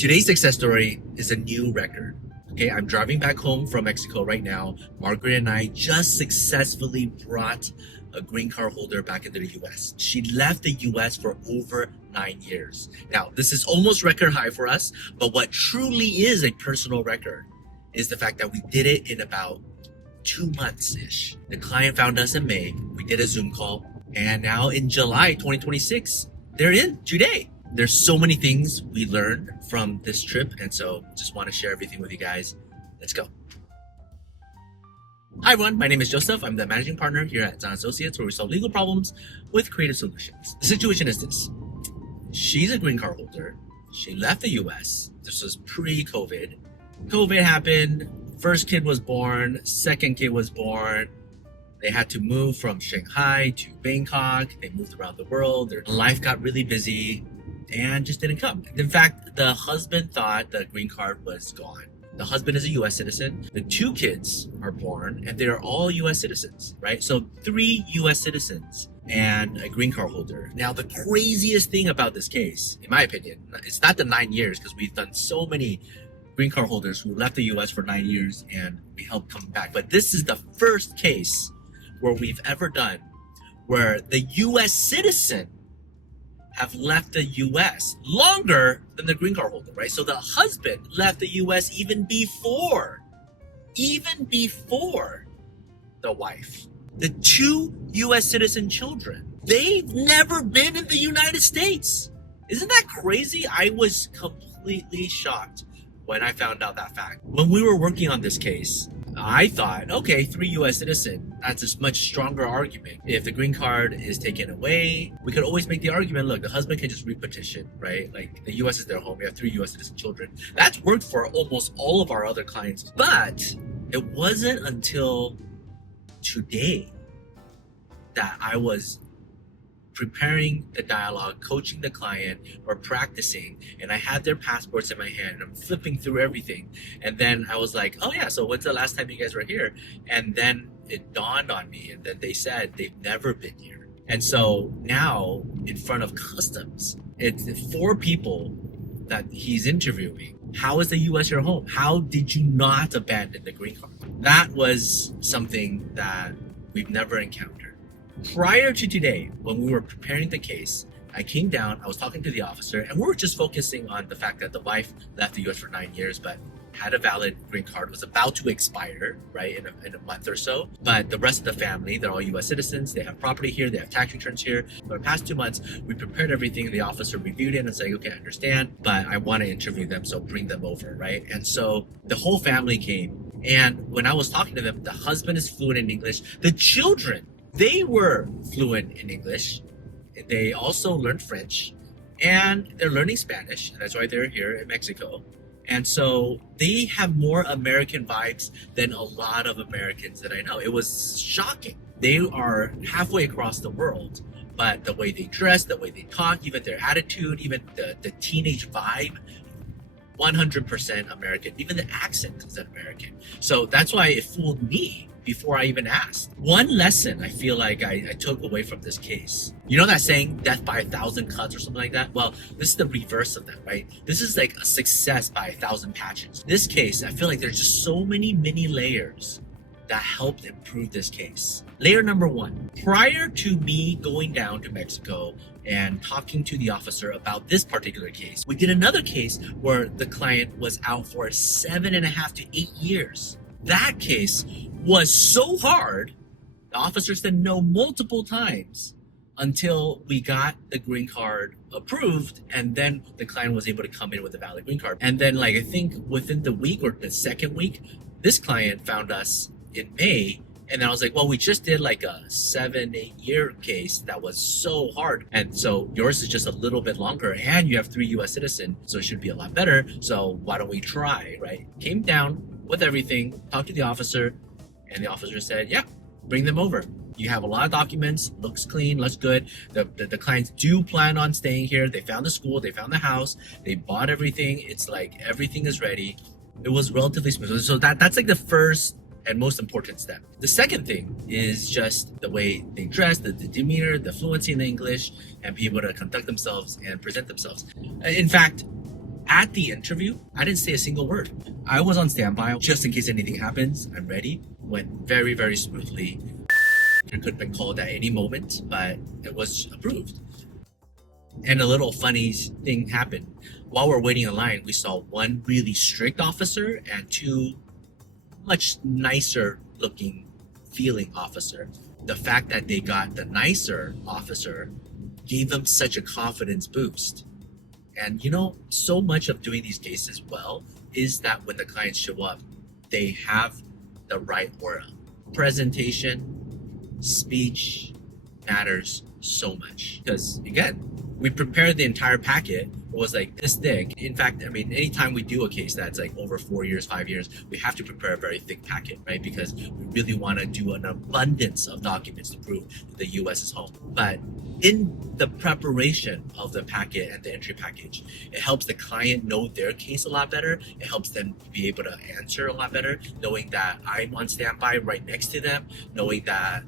Today's success story is a new record. Okay, I'm driving back home from Mexico right now. Margaret and I just successfully brought a green card holder back into the US. She left the US for over 9 years. Now, this is almost record high for us, but what truly is a personal record is the fact that we did it in about 2 months-ish. The client found us in May, we did a Zoom call, and now in July 2026, they're in today. There's so many things we learned from this trip, and so just want to share everything with you guys. Let's go. Hi everyone, my name is Joseph. I'm the managing partner here at Tsang Associates, where we solve legal problems with creative solutions. The situation is this. She's a green card holder. She left the US. This was pre-COVID. COVID happened. First kid was born. Second kid was born. They had to move from Shanghai to Bangkok. They moved around the world. Their life got really busy and just didn't come. In fact, the husband thought the green card was gone. The husband is a US citizen. The 2 kids are born and they're all US citizens, right? So 3 US citizens and a green card holder. Now, the craziest thing about this case, in my opinion, it's not the 9 years, because we've done so many green card holders who left the US for 9 years and we helped come back. But this is the first case where we've ever done where the US citizen have left the US longer than the green card holder, right? So the husband left the US even before the wife. The 2 US citizen children, they've never been in the United States. Isn't that crazy? I was completely shocked when I found out that fact. When we were working on this case, I thought, okay, 3 US citizen, that's a much stronger argument. If the green card is taken away, we could always make the argument, look, the husband can just repetition, right? Like, the US is their home. We have 3 US citizen children. That's worked for almost all of our other clients. But it wasn't until today that I was preparing the dialogue, coaching the client, or practicing, and I had their passports in my hand and I'm flipping through everything, and then I was like, oh yeah, so when's the last time you guys were here? And then it dawned on me, and then they said they've never been here. And so now in front of customs, it's 4 people that he's interviewing. How is the US your home? How did you not abandon the green card? That was something that we've never encountered. Prior to today, when we were preparing the case, I came down, I was talking to the officer, and we were just focusing on the fact that the wife left the US for 9 years, but had a valid green card, was about to expire, right, in a month or so. But the rest of the family, they're all US citizens, they have property here, they have tax returns here. For the past 2 months, we prepared everything, the officer reviewed it and said, okay, I understand, but I want to interview them, so bring them over, right? And so the whole family came, and when I was talking to them, the husband is fluent in English, the children, they were fluent in English. They also learned French, and they're learning Spanish. That's why they're here in Mexico. And so they have more American vibes than a lot of Americans that I know. It was shocking. They are halfway across the world, but the way they dress, the way they talk, even their attitude, even the teenage vibe, 100% American. Even the accent is American. So that's why it fooled me before I even asked. One lesson I feel like I took away from this case. You know that saying, death by 1,000 cuts or something like that? Well, this is the reverse of that, right? This is like a success by 1,000 patches. This case, I feel like there's just so many mini layers that helped improve this case. Layer number 1, prior to me going down to Mexico and talking to the officer about this particular case, we did another case where the client was out for 7.5 to 8 years. That case was so hard, the officer said no multiple times until we got the green card approved, and then the client was able to come in with a valid green card. And then, like, I think within the week or the second week, this client found us in May, and then I was like, well, we just did like a 7-8 year case that was so hard, and so yours is just a little bit longer, and you have 3 US citizens, so it should be a lot better, so why don't we try, right? Came down with everything, talked to the officer, and the officer said, yeah, bring them over. You have a lot of documents, looks clean, looks good. The clients do plan on staying here. They found the school, they found the house, they bought everything. It's like everything is ready. It was relatively smooth. So that's like the first and most important step. The second thing is just the way they dress, the demeanor, the fluency in the English, and be able to conduct themselves and present themselves. In fact, At the interview, I didn't say a single word. I was on standby just in case anything happens. I'm ready. Went very, very smoothly. It could have been called at any moment, but it was approved. And a little funny thing happened. While we're waiting in line, we saw one really strict officer and two much nicer looking feeling officer. The fact that they got the nicer officer gave them such a confidence boost. And so much of doing these cases well is that when the clients show up, they have the right aura. Presentation, speech matters so much. Because again, we prepared the entire packet. It was like this thick. In fact, anytime we do a case that's like over 4 years, 5 years, we have to prepare a very thick packet, right? Because we really want to do an abundance of documents to prove that the US is home. But in the preparation of the packet and the entry package, it helps the client know their case a lot better. It helps them be able to answer a lot better, knowing that I'm on standby right next to them, knowing that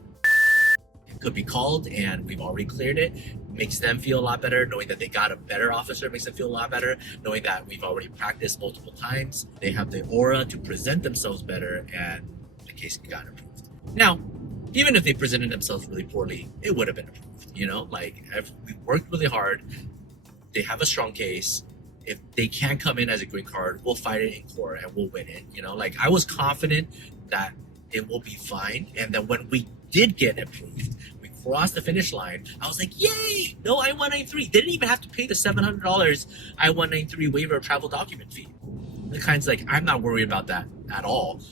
it could be called and we've already cleared it. Makes them feel a lot better. Knowing that they got a better officer makes them feel a lot better. Knowing that we've already practiced multiple times, they have the aura to present themselves better, and the case got approved. Now, even if they presented themselves really poorly, it would have been approved. We worked really hard. They have a strong case. If they can't come in as a green card, we'll fight it in court and we'll win it. I was confident that it will be fine. And then when we did get approved, we crossed the finish line. I was like, yay! No I-193. Didn't even have to pay the $700 I-193 waiver of travel document fee. The client's like, I'm not worried about that at all.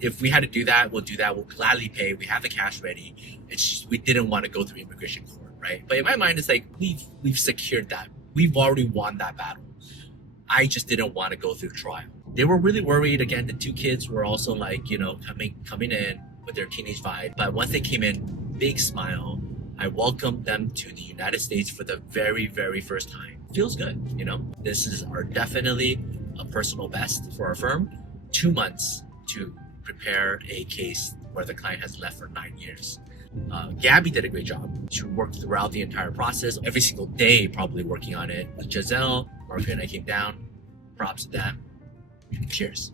If we had to do that, we'll do that. We'll gladly pay. We have the cash ready. It's just, we didn't want to go through immigration court, right? But in my mind, it's like, we've secured that. We've already won that battle. I just didn't want to go through trial. They were really worried. Again, the two kids were also coming in with their teenage vibe. But once they came in, big smile. I welcomed them to the United States for the very, very first time. Feels good, This is definitely a personal best for our firm. 2 months to prepare a case where the client has left for 9 years. Gabby did a great job. She worked throughout the entire process, every single day probably working on it. With Giselle, Marco and I came down. Props to them. Cheers.